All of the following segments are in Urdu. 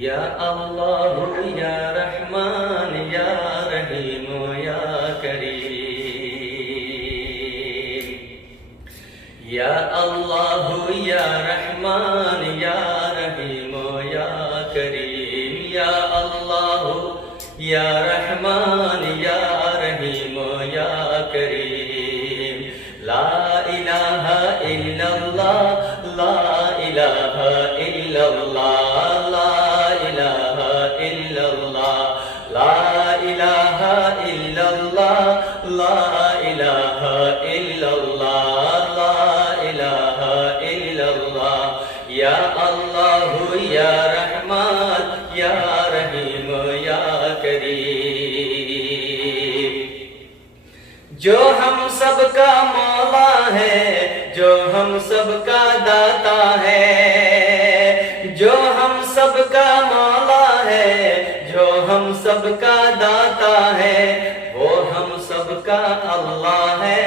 یا اللہ یا رحمان یا رحیم یا کریم، یا اللہ یا رحمان یا رحیم یا کریم، یا اللہ یا رحمان یا رحیم یا کریم، لا الہ الا اللہ، لا الہ الا اللہ، لا الہ الا اللہ، لا الہ الا اللہ، لا الہ الا اللہ، لا الہ الا اللہ، یا اللہ یا رحمان یا رحیم یا کریم، جو ہم سب کا مولا ہے، جو ہم سب کا داتا ہے، جو ہم سب کا مولا ہے، جو ہم سب کا داتا ہے، وہ ہم سب کا اللہ ہے،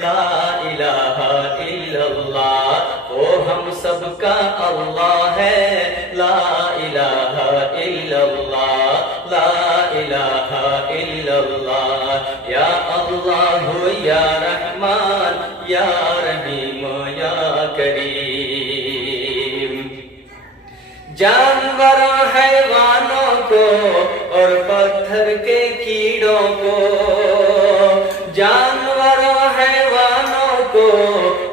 لا الہ الا اللہ، وہ ہم سب کا اللہ ہے، لا الہ الا اللہ، لا الہ الا اللہ، یا اللہ یا رحمان یا رحیم یا کریم، جانوروں حیوانوں کو اور پتھر کے کیڑوں کو، جانوروں حیوانوں کو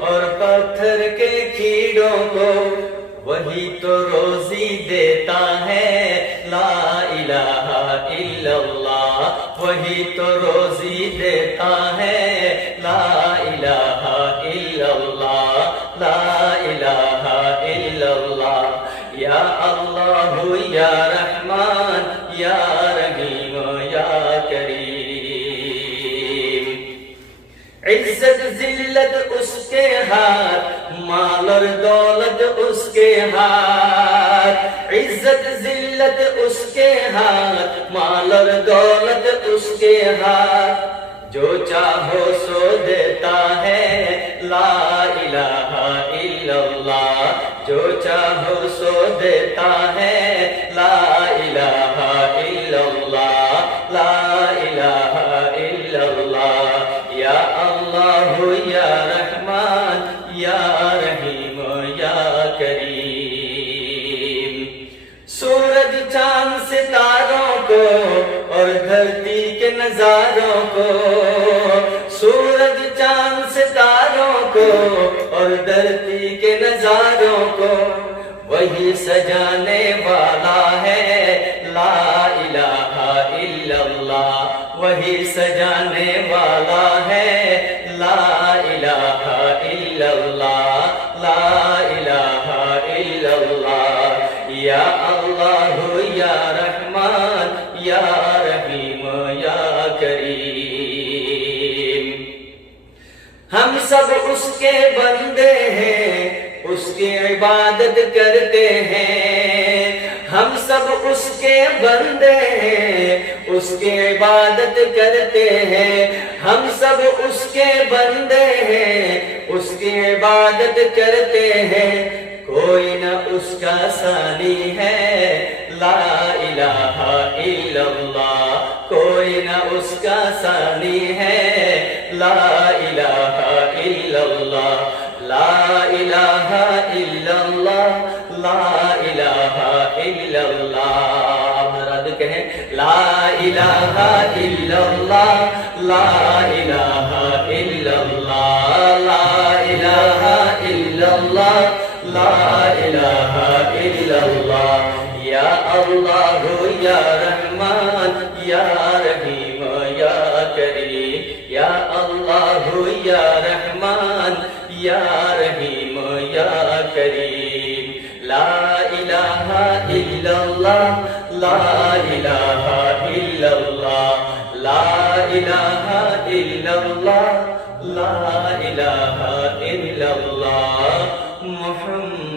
اور پتھر کے کیڑوں کو، وہی تو روزی دیتا ہے، لا الہ الا اللہ، وہی تو روزی دیتا ہے، لا الہ الا اللہ، لا الہ الا اللہ، یا اللہ یا رحمان یا رحیم یا کریم، عزت ذلت اس کے ہاتھ، مال اور دولت اس کے ہاتھ، عزت ذلت اس کے ہاتھ، مال اور دولت اس کے ہاتھ، جو چاہو سو دیتا ہے، لا الہ الا اللہ، جو چاہو سو دیتا ہے، لا الہ الا اللہ، لا الہ الا اللہ، یا اللہ یا رحمان یا رحیم یا کریم، سورج چاند ستاروں کو اور دھرتی کے نظاروں کو، سورج چاند ستاروں کو اور دھرتی کے نظاروں کو، وہی سجانے والا ہے، لا الہ الا اللہ، وہی سجانے والا ہے، لا الہ الا اللہ، لا الہ الا اللہ، یا اللہ یا رحمان یا رحیم یا کریم، ہم سب اس کے بندے ہیں، اس کی عبادت کرتے ہیں، ہم سب اس کے بندے ہیں، اس کی عبادت کرتے ہیں، ہم سب اس کے بندے ہیں، اس کی عبادت کرتے ہیں، کوئی نہ اس کا ثانی ہے، لا الہ الا اللہ، کوئی نہ اس کا ثانی ہے، لا الہ الا اللہ، لا الہ الا اللہ، لا الہ الا اللہ، مراد کہیں لا الہ الا اللہ، لا الہ الا اللہ، لا الہ الا اللہ، لا الہ الا اللہ، یا اللہ یا رحمان یا رحیم یا کریم، یا اللہ یا رحمان یا رحیم یا کریم، لا الہ الا اللہ، لا الہ الا اللہ، لا الہ الا اللہ، لا الہ الا اللہ، محمد